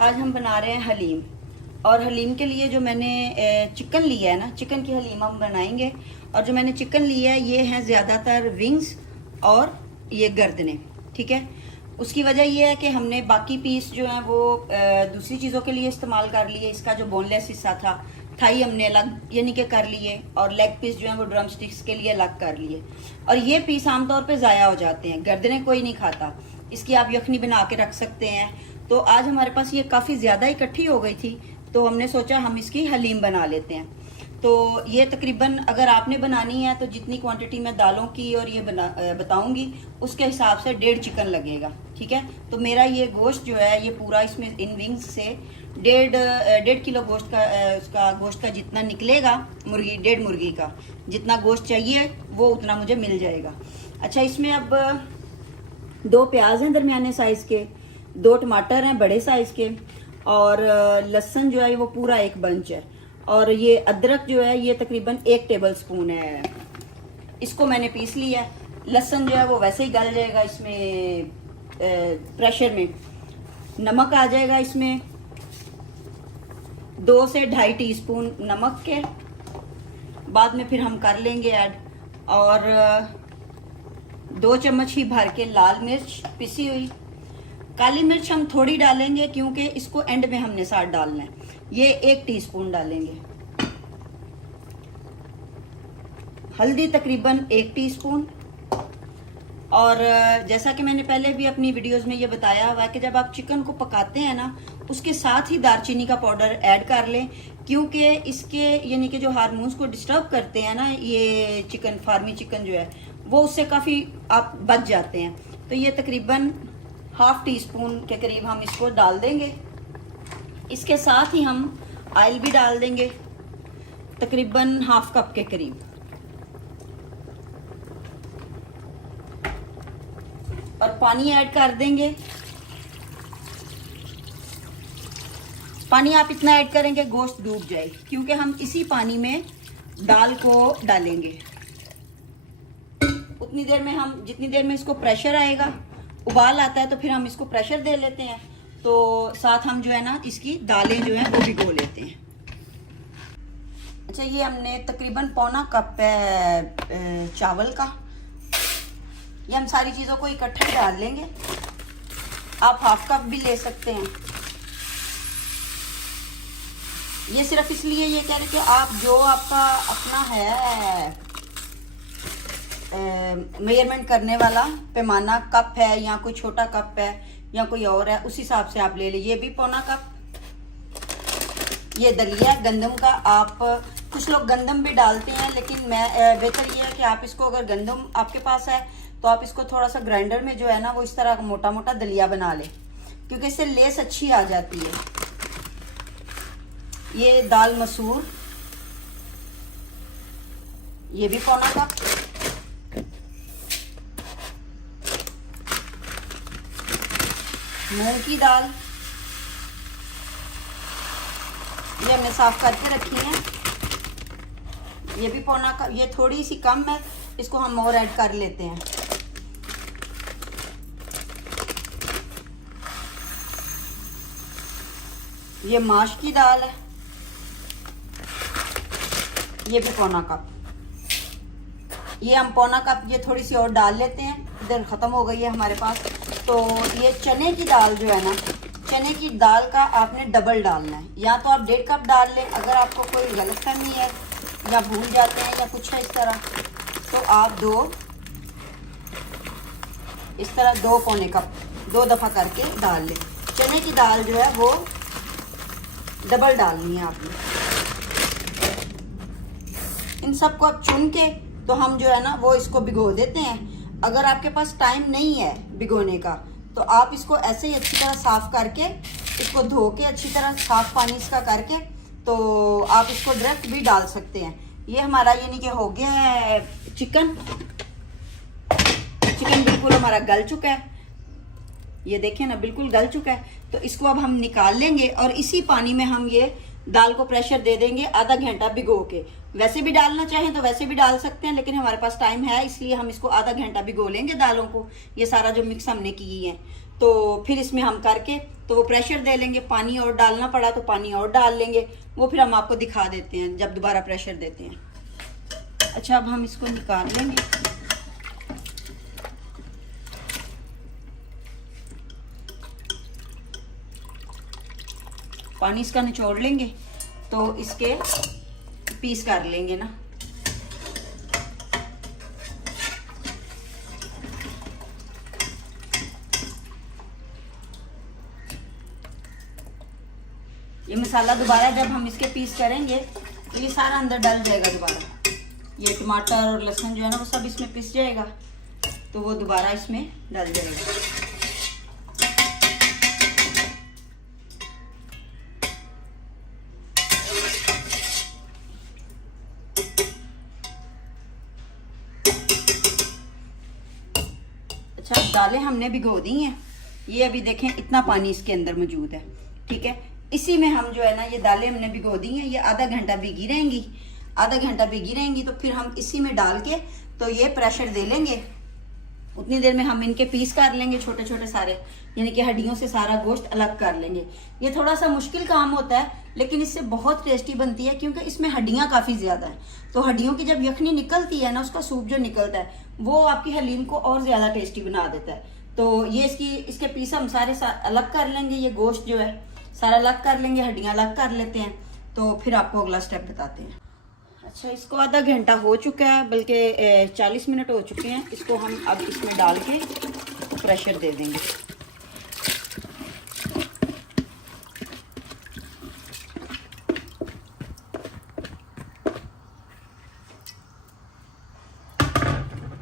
आज हम बना रहे हैं हलीम। और हलीम के लिए जो मैंने चिकन लिया है ना, चिकन की हलीम हम बनाएंगे। और जो मैंने चिकन लिया है ये हैं ज़्यादातर विंग्स और ये गर्दनें, ठीक है। उसकी वजह ये है कि हमने बाकी पीस जो हैं वो दूसरी चीज़ों के लिए इस्तेमाल कर लिए। इसका जो बोनलेस हिस्सा था, थाई हमने अलग यानी कि कर लिए, और लेग पीस जो है वो ड्रम स्टिक्स के लिए अलग कर लिए। और ये पीस आमतौर पे ज़ाया हो जाते हैं, गर्दनें कोई नहीं खाता। इसकी आप यखनी बना के रख सकते हैं। तो आज हमारे पास ये काफ़ी ज़्यादा इकट्ठी हो गई थी, तो हमने सोचा हम इसकी हलीम बना लेते हैं। तो ये तकरीबन अगर आपने बनानी है तो जितनी क्वांटिटी मैं दालों की और ये बताऊंगी उसके हिसाब से 1.5 चिकन लगेगा, ठीक है। तो मेरा ये गोश्त जो है ये पूरा इसमें इन विंग्स से 1.5 किलो गोश्त का उसका गोश्त का जितना निकलेगा, मुर्गी 1.5 मुर्गी का जितना गोश्त चाहिए वो उतना मुझे मिल जाएगा। अच्छा, इसमें अब 2 प्याज हैं दरमियाने साइज़ के, 2 टमाटर हैं बड़े साइज़ के, और लहसुन जो है वो पूरा 1 बंच है, और ये अदरक जो है ये तकरीबन 1 टेबल स्पून है। इसको मैंने पीस लिया है। लहसुन जो है वो वैसे ही गल जाएगा इसमें प्रेशर में। नमक आ जाएगा इसमें 2 से 2.5 टीस्पून नमक के, बाद में फिर हम कर लेंगे ऐड। और 2 चम्मच ही भर के लाल मिर्च पिसी हुई। काली मिर्च हम थोड़ी डालेंगे क्योंकि इसको एंड में हमने साथ डालना है। ये 1 टीस्पून डालेंगे। हल्दी तकरीबन 1 टीस्पून। और जैसा कि मैंने पहले भी अपनी वीडियोस में ये बताया हुआ है कि जब आप चिकन को पकाते हैं ना, उसके साथ ही दालचीनी का पाउडर ऐड कर लें, क्योंकि इसके यानी कि जो हार्मोन्स को डिस्टर्ब करते हैं ना, ये चिकन फार्मी चिकन जो है वो उससे काफ़ी आप बच जाते हैं। तो ये तकरीबन 1/2 टीस्पून के करीब हम इसको डाल देंगे। इसके साथ ही हम ऑयल भी डाल देंगे तकरीबन 1/2 कप के करीब। और पानी ऐड कर देंगे। पानी आप इतना ऐड करेंगे गोश्त डूब जाए, क्योंकि हम इसी पानी में दाल को डालेंगे। उतनी देर में हम जितनी देर में इसको प्रेशर आएगा, उबाल आता है, तो फिर हम इसको प्रेशर दे लेते हैं। तो साथ हम जो है ना इसकी दालें जो हैं वो भिगो लेते हैं। अच्छा, ये हमने तकरीबन 1/4 कप है चावल का। ये हम सारी चीज़ों को इकट्ठे ही डाल लेंगे। आप 1/2 कप भी ले सकते हैं। ये सिर्फ इसलिए ये कह रहे कि आप जो आपका अपना है मेजरमेंट करने वाला पैमाना, कप है या कोई छोटा कप है या कोई और है, उस हिसाब से आप ले लीजिए। ये भी 1/4 कप। ये दलिया गंदम का, आप कुछ लोग गंदम भी डालते हैं, लेकिन मैं बेहतर ये है कि आप इसको अगर गंदम आपके पास है तो आप इसको थोड़ा सा ग्राइंडर में जो है ना वो इस तरह मोटा मोटा दलिया बना ले, क्योंकि इससे लेस अच्छी आ जाती है। ये दाल मसूर, ये भी 1/4 कप। मूंग की दाल, ये हमने साफ करके रखी है, ये भी 1/4 कप। ये थोड़ी सी कम है, इसको हम और ऐड कर लेते हैं। ये माश की दाल है, ये भी 1/4 कप। ये हम 1/4 कप ये थोड़ी सी और डाल लेते हैं। इधर ख़त्म हो गई है हमारे पास। तो ये चने की दाल जो है ना, चने की दाल का आपने डबल डालना है। या तो आप 1.5 कप डाल लें, अगर आपको कोई गलतफहमी है या भूल जाते हैं या कुछ है इस तरह, तो आप 2 इस तरह 2 पौने कप 2 दफ़ा करके डाल लें। चने की दाल जो है वो डबल डालनी है आपने। इन सबको अब चुन के तो हम जो है ना वो इसको भिगो देते हैं। अगर आपके पास टाइम नहीं है भिगोने का तो आप इसको ऐसे ही अच्छी तरह साफ करके, इसको धो के अच्छी तरह साफ पानी इसका करके, तो आप इसको डायरेक्ट भी डाल सकते हैं। ये हमारा यानी कि हो गया है चिकन। चिकन बिल्कुल हमारा गल चुका है, ये देखें ना बिल्कुल गल चुका है। तो इसको अब हम निकाल लेंगे और इसी पानी में हम ये दाल को प्रेशर दे देंगे आधा घंटा भिगो के। वैसे भी डालना चाहें तो वैसे भी डाल सकते हैं, लेकिन हमारे पास टाइम है इसलिए हम इसको आधा घंटा भिगो लेंगे दालों को। ये सारा जो मिक्स हमने की है तो फिर इसमें हम करके तो वो प्रेशर दे लेंगे, पानी और डालना पड़ा तो पानी और डाल लेंगे, वो फिर हम आपको दिखा देते हैं जब दोबारा प्रेशर देते हैं। अच्छा, अब हम इसको निकाल लेंगे। पानी इसका निचोड़ लेंगे तो इसके पीस कर लेंगे ना। ये मसाला दोबारा जब हम इसके पीस करेंगे तो ये सारा अंदर डल जाएगा दोबारा। ये टमाटर और लहसुन जो है ना वो सब इसमें पिस जाएगा, तो वो दोबारा इसमें डल जाएगा। अच्छा, दालें हमने भिगो दी हैं। ये अभी देखें इतना पानी इसके अंदर मौजूद है, ठीक है। इसी में हम जो है ना ये दालें हमने भिगो दी हैं, ये आधा घंटा भिगी रहेंगी। आधा घंटा भिगी रहेंगी तो फिर हम इसी में डाल के तो ये प्रेशर दे लेंगे। उतनी देर में हम इनके पीस कर लेंगे छोटे छोटे सारे, यानी कि हड्डियों से सारा गोश्त अलग कर लेंगे। ये थोड़ा सा मुश्किल काम होता है लेकिन इससे बहुत टेस्टी बनती है, क्योंकि इसमें हड्डियां काफ़ी ज़्यादा हैं। तो हड्डियों की जब यखनी निकलती है ना, उसका सूप जो निकलता है वो आपकी हलीम को और ज़्यादा टेस्टी बना देता है। तो ये इसके पीस हम सारे अलग कर लेंगे। ये गोश्त जो है सारा अलग कर लेंगे, हड्डियाँ अलग कर लेते हैं, तो फिर आपको अगला स्टेप बताते हैं। अच्छा, इसको आधा घंटा हो चुका है, बल्कि 40 मिनट हो चुके हैं। इसको हम अब इसमें डाल के प्रेशर दे देंगे।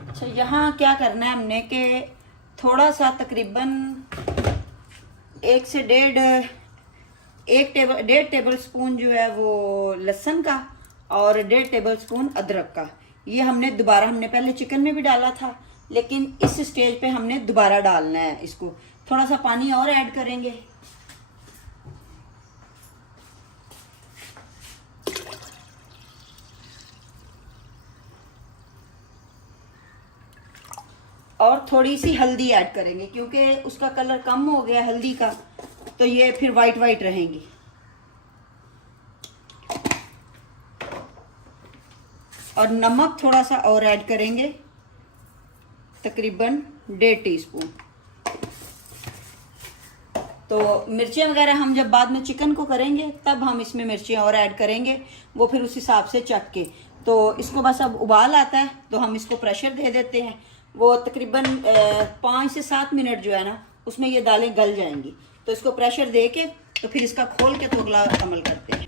अच्छा, यहाँ क्या करना है हमने कि थोड़ा सा तकरीबन 1 से 1.5 टेबल स्पून जो है वो लहसुन का और 1.5 टेबल स्पून अदरक का, ये हमने पहले चिकन में भी डाला था, लेकिन इस स्टेज पे हमने दोबारा डालना है। इसको थोड़ा सा पानी और ऐड करेंगे। और थोड़ी सी हल्दी ऐड करेंगे, क्योंकि उसका कलर कम हो गया हल्दी का, तो ये फिर वाइट वाइट रहेंगी। और नमक थोड़ा सा और ऐड करेंगे, तकरीबन 1.5 टीस्पून। तो मिर्चें वगैरह हम जब बाद में चिकन को करेंगे तब हम इसमें मिर्चें और ऐड करेंगे, वो फिर उस हिसाब से चख के। तो इसको बस अब उबाल आता है तो हम इसको प्रेशर दे देते हैं। वो तकरीबन 5 से 7 मिनट जो है ना उसमें ये दालें गल जाएंगी। तो इसको प्रेशर दे के तो फिर इसका खोल के तो अगला अमल करते हैं।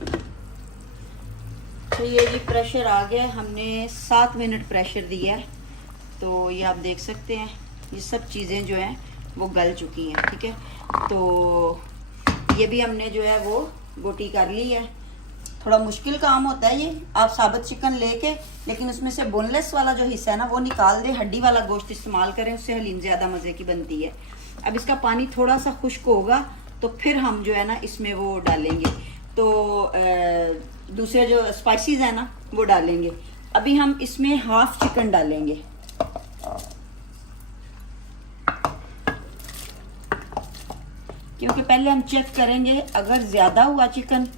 तो ये जी प्रेशर आ गया, हमने 7 मिनट प्रेशर दिया है। तो ये आप देख सकते हैं ये सब चीज़ें जो हैं वो गल चुकी हैं, ठीक है। तो ये भी हमने जो है वो बोटी कर ली है। थोड़ा मुश्किल काम होता है ये, आप साबुत चिकन लेके लेकिन उसमें से बोनलेस वाला जो हिस्सा है ना वो निकाल दें, हड्डी वाला गोश्त इस्तेमाल करें, उससे हलीम ज़्यादा मज़े की बनती है। अब इसका पानी थोड़ा सा खुश्क होगा तो फिर हम जो है ना इसमें वो डालेंगे, तो दूसरे जो स्पाइसेस है ना वो डालेंगे। अभी हम इसमें हाफ चिकन डालेंगे। क्योंकि पहले हम चेक करेंगे, अगर ज़्यादा हुआ चिकन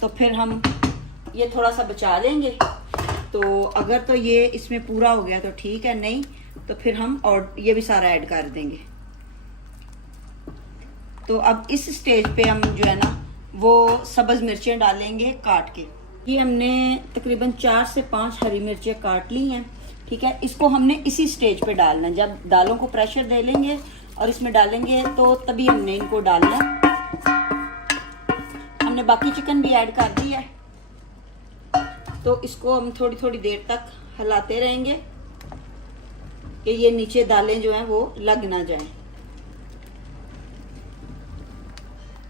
तो फिर हम ये थोड़ा सा बचा लेंगे। तो अगर तो ये इसमें पूरा हो गया तो ठीक है, नहीं तो फिर हम और ये भी सारा ऐड कर देंगे। तो अब इस स्टेज पे हम जो है ना वो सब्ज़ मिर्चें डालेंगे काट के। ये हमने तकरीबन 4 से 5 हरी मिर्चें काट ली हैं, ठीक है। इसको हमने इसी स्टेज पे डालना है। जब दालों को प्रेशर दे लेंगे और इसमें डालेंगे तो तभी हमने इनको डालना है। हमने बाकी चिकन भी ऐड कर दिया है, तो इसको हम थोड़ी थोड़ी देर तक हिलाते रहेंगे कि ये नीचे दालें जो हैं वो लग ना जाएं।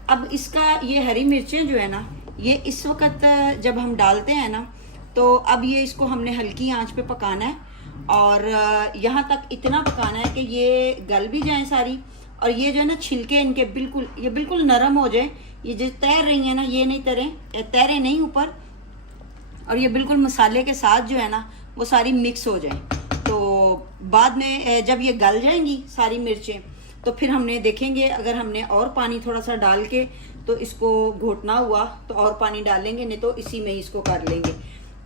अब इसका ये हरी मिर्चें जो है ना ये इस वक्त जब हम डालते हैं ना तो अब ये इसको हमने हल्की आंच पे पकाना है और यहाँ तक इतना पकाना है कि ये गल भी जाए सारी, और ये जो है ना छिलके इनके बिल्कुल नरम हो जाए। ये जो तैर रही है ना ये नहीं तैरे नहीं ऊपर, और ये बिल्कुल मसाले के साथ जो है ना वो सारी मिक्स हो जाए। तो बाद में जब ये गल जाएंगी सारी मिर्चें तो फिर हमने देखेंगे अगर हमने और पानी थोड़ा सा डाल के तो इसको घोटना हुआ तो और पानी डालेंगे, नहीं तो इसी में ही इसको कर लेंगे।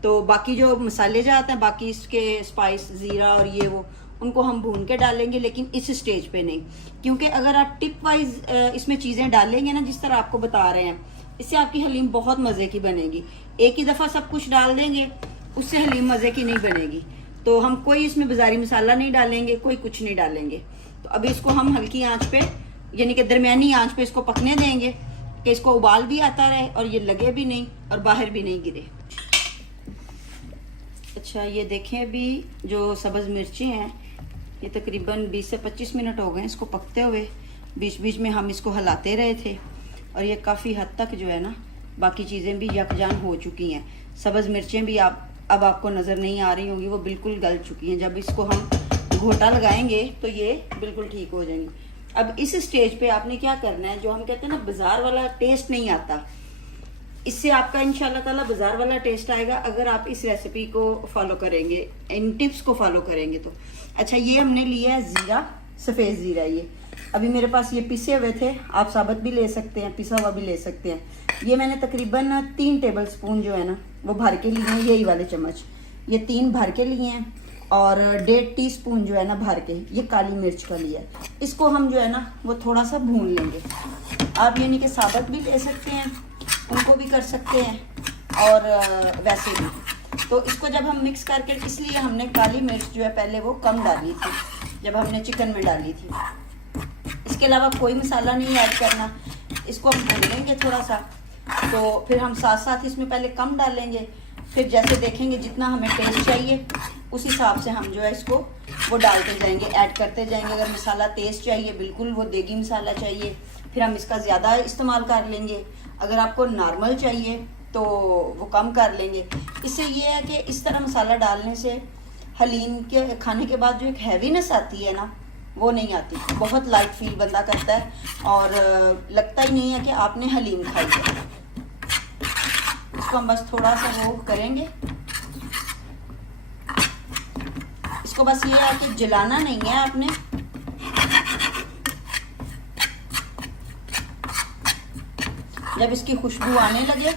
तो बाकी जो मसाले जो आते हैं, बाकी इसके स्पाइस, ज़ीरा और ये वो, उनको हम भून के डालेंगे, लेकिन इस स्टेज पे नहीं, क्योंकि अगर आप टिप वाइज इसमें चीज़ें डालेंगे ना, जिस तरह आपको बता रहे हैं, इससे आपकी हलीम बहुत मज़े की बनेगी। एक ही दफ़ा सब कुछ डाल देंगे, उससे हलीम मज़े की नहीं बनेगी। तो हम कोई इसमें बाजारी मसाला नहीं डालेंगे, कोई कुछ नहीं डालेंगे। तो अभी इसको हम हल्की आंच पे, यानी कि दरमियानी आंच पे इसको पकने देंगे कि इसको उबाल भी आता रहे और ये लगे भी नहीं और बाहर भी नहीं गिरे। अच्छा, ये देखें, अभी जो सब्ज़ मिर्ची हैं ये तकरीबन 20 से 25 मिनट हो गए इसको पकते हुए। बीच बीच में हम इसको हिलाते रहे थे और ये काफ़ी हद तक जो है ना, बाकी चीज़ें भी यकजान हो चुकी हैं। सब्ज़ मिर्चें भी अब आपको नज़र नहीं आ रही होंगी, वो बिल्कुल गल चुकी हैं। जब इसको हम घोटा लगाएंगे तो ये बिल्कुल ठीक हो जाएंगी। अब इस स्टेज पे आपने क्या करना है, जो हम कहते हैं ना बाजार वाला टेस्ट नहीं आता, इससे आपका इंशाल्लाह ताला बाजार वाला टेस्ट आएगा अगर आप इस रेसिपी को फॉलो करेंगे, इन टिप्स को फॉलो करेंगे तो। अच्छा, ये हमने लिया है ज़ीरा, सफ़ेद ज़ीरा। ये अभी मेरे पास ये पिसे हुए थे, आप साबुत भी ले सकते हैं, पिसा हुआ भी ले सकते हैं। ये मैंने तकरीबन 3 टेबल स्पून जो है ना वो भर के लिए हैं, यही वाले चम्मच, ये 3 भर के लिए हैं। और 1.5 टीस्पून जो है ना भर के ये काली मिर्च का लिया है। इसको हम जो है ना वो थोड़ा सा भून लेंगे। आप यानी कि साबुत भी ले सकते हैं, उनको भी कर सकते हैं और वैसे भी। तो इसको जब हम मिक्स करके, इसलिए हमने काली मिर्च जो है पहले वो कम डाली थी जब हमने चिकन में डाली थी। इसके अलावा कोई मसाला नहीं ऐड करना। इसको हम भून लेंगे थोड़ा सा, तो फिर हम साथ साथ इसमें पहले कम डालेंगे, फिर जैसे देखेंगे जितना हमें टेस्ट चाहिए उस हिसाब से हम जो है इसको वो डालते जाएंगे, ऐड करते जाएंगे। अगर मसाला तेज़ चाहिए, बिल्कुल वो देगी मसाला चाहिए, फिर हम इसका ज़्यादा इस्तेमाल कर लेंगे। अगर आपको नॉर्मल चाहिए तो वो कम कर लेंगे। इससे ये है कि इस तरह मसाला डालने से हलीम के खाने के बाद जो एक हैवीनेस आती है ना, वो नहीं आती। बहुत लाइट फील बंदा करता है और लगता ही नहीं है कि आपने हलीम खाई है। इसको हम बस थोड़ा सा वो करेंगे। इसको बस ये है कि जलाना नहीं है आपने। जब इसकी खुशबू आने लगे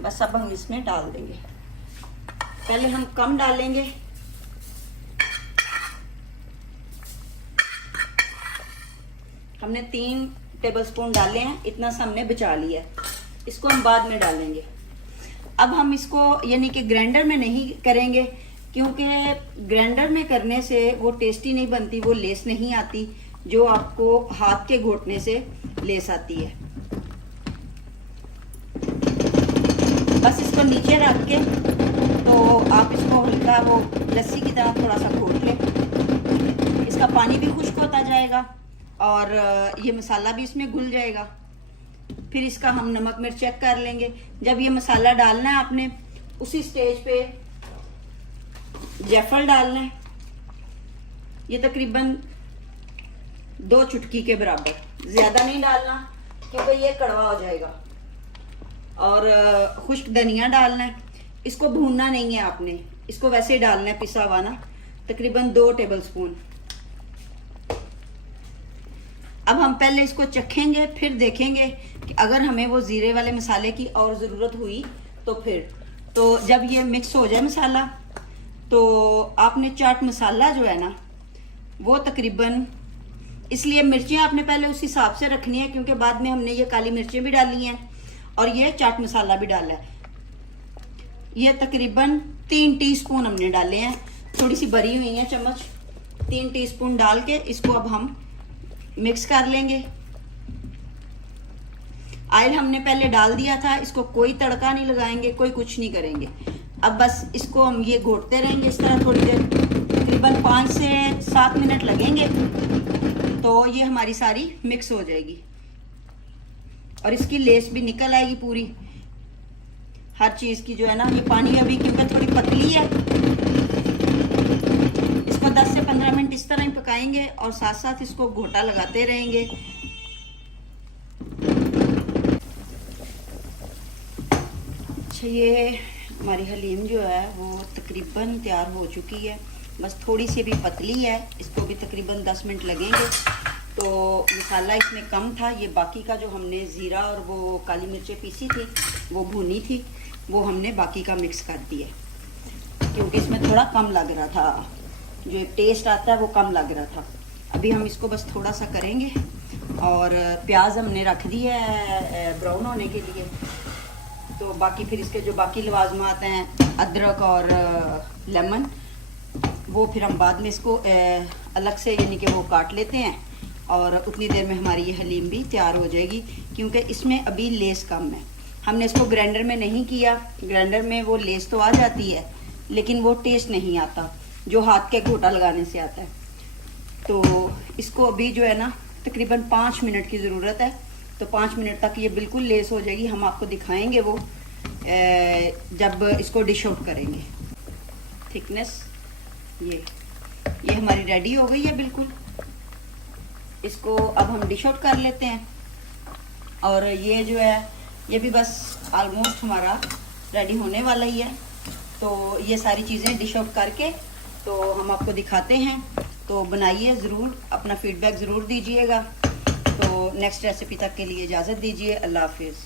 बस अब हम इसमें डाल देंगे। पहले हम कम डालेंगे, हमने 3 टेबलस्पून डाले हैं, इतना सा हमने बचा लिया है। इसको हम बाद में डालेंगे। अब हम इसको यानी कि ग्राइंडर में नहीं करेंगे, क्योंकि ग्राइंडर में करने से वो टेस्टी नहीं बनती, वो लेस नहीं आती जो आपको हाथ के घोटने से लेस आती है। बस इसको नीचे रख के तो आप इसको हल्का वो लस्सी की तरह थोड़ा सा घोट लें। इसका पानी भी खुश्क होता जाएगा और ये मसाला भी इसमें घुल जाएगा। फिर इसका हम नमक मिर्च चेक कर लेंगे। जब ये मसाला डालना है आपने, उसी स्टेज पे जायफल डालना है, ये तकरीबन 2 चुटकी के बराबर, ज्यादा नहीं डालना क्योंकि ये कड़वा हो जाएगा। और खुश्क धनिया डालना है। इसको भूनना नहीं है आपने, इसको वैसे ही डालना है पिसा हुआ ना, तकरीबन 2 टेबलस्पून। अब हम पहले इसको चखेंगे, फिर देखेंगे कि अगर हमें वो जीरे वाले मसाले की और ज़रूरत हुई तो फिर। तो जब ये मिक्स हो जाए मसाला, तो आपने चाट मसाला जो है ना वो तकरीबन, इसलिए मिर्चें आपने पहले उस हिसाब से रखनी है क्योंकि बाद में हमने ये काली मिर्चें भी डाली हैं और ये चाट मसाला भी डाला है। ये तकरीबन 3 टीस्पून हमने डाले हैं, थोड़ी सी भरी हुई है चम्मच। 3 टीस्पून डाल के इसको अब हम मिक्स कर लेंगे। ऑयल हमने पहले डाल दिया था, इसको कोई तड़का नहीं लगाएंगे, कोई कुछ नहीं करेंगे। अब बस इसको हम ये घोटते रहेंगे इस तरह थोड़ी देर, तकरीबन 5 से 7 मिनट लगेंगे तो ये हमारी सारी मिक्स हो जाएगी और इसकी लेस भी निकल आएगी पूरी हर चीज़ की जो है ना। ये पानी अभी क्योंकि थोड़ी पतली है, इसको 10 से 15 मिनट इस तरह ही पकाएंगे और साथ साथ इसको घोटा लगाते रहेंगे। अच्छा, ये हमारी हलीम जो है वो तकरीबन तैयार हो चुकी है, बस थोड़ी सी भी पतली है, इसको भी तकरीबन 10 मिनट लगेंगे। तो मसाला इसमें कम था, ये बाकी का जो हमने ज़ीरा और वो काली मिर्चें पीसी थी वो भुनी थी, वो हमने बाकी का मिक्स कर दिया, क्योंकि इसमें थोड़ा कम लग रहा था, जो एक टेस्ट आता है वो कम लग रहा था। अभी हम इसको बस थोड़ा सा करेंगे, और प्याज हमने रख दिया है ब्राउन होने के लिए। तो बाकी फिर इसके जो बाकी लवाजमात हैं, अदरक और लेमन, वो फिर हम बाद में इसको अलग से यानी कि वो काट लेते हैं, और उतनी देर में हमारी ये हलीम भी तैयार हो जाएगी, क्योंकि इसमें अभी लेस कम है। हमने इसको ग्राइंडर में नहीं किया, ग्राइंडर में वो लेस तो आ जाती है लेकिन वो टेस्ट नहीं आता जो हाथ के घोटा लगाने से आता है। तो इसको अभी जो है ना तकरीबन 5 मिनट की ज़रूरत है, तो 5 मिनट तक ये बिल्कुल लेस हो जाएगी। हम आपको दिखाएंगे वो जब इसको डिश आउट करेंगे। थिकनेस ये हमारी रेडी हो गई है बिल्कुल। इसको अब हम डिश आउट कर लेते हैं, और ये जो है ये भी बस ऑलमोस्ट हमारा रेडी होने वाला ही है। तो ये सारी चीज़ें डिश आउट करके तो हम आपको दिखाते हैं। तो बनाइए ज़रूर, अपना फीडबैक ज़रूर दीजिएगा। तो नेक्स्ट रेसिपी तक के लिए इजाज़त दीजिए। अल्लाह हाफिज़।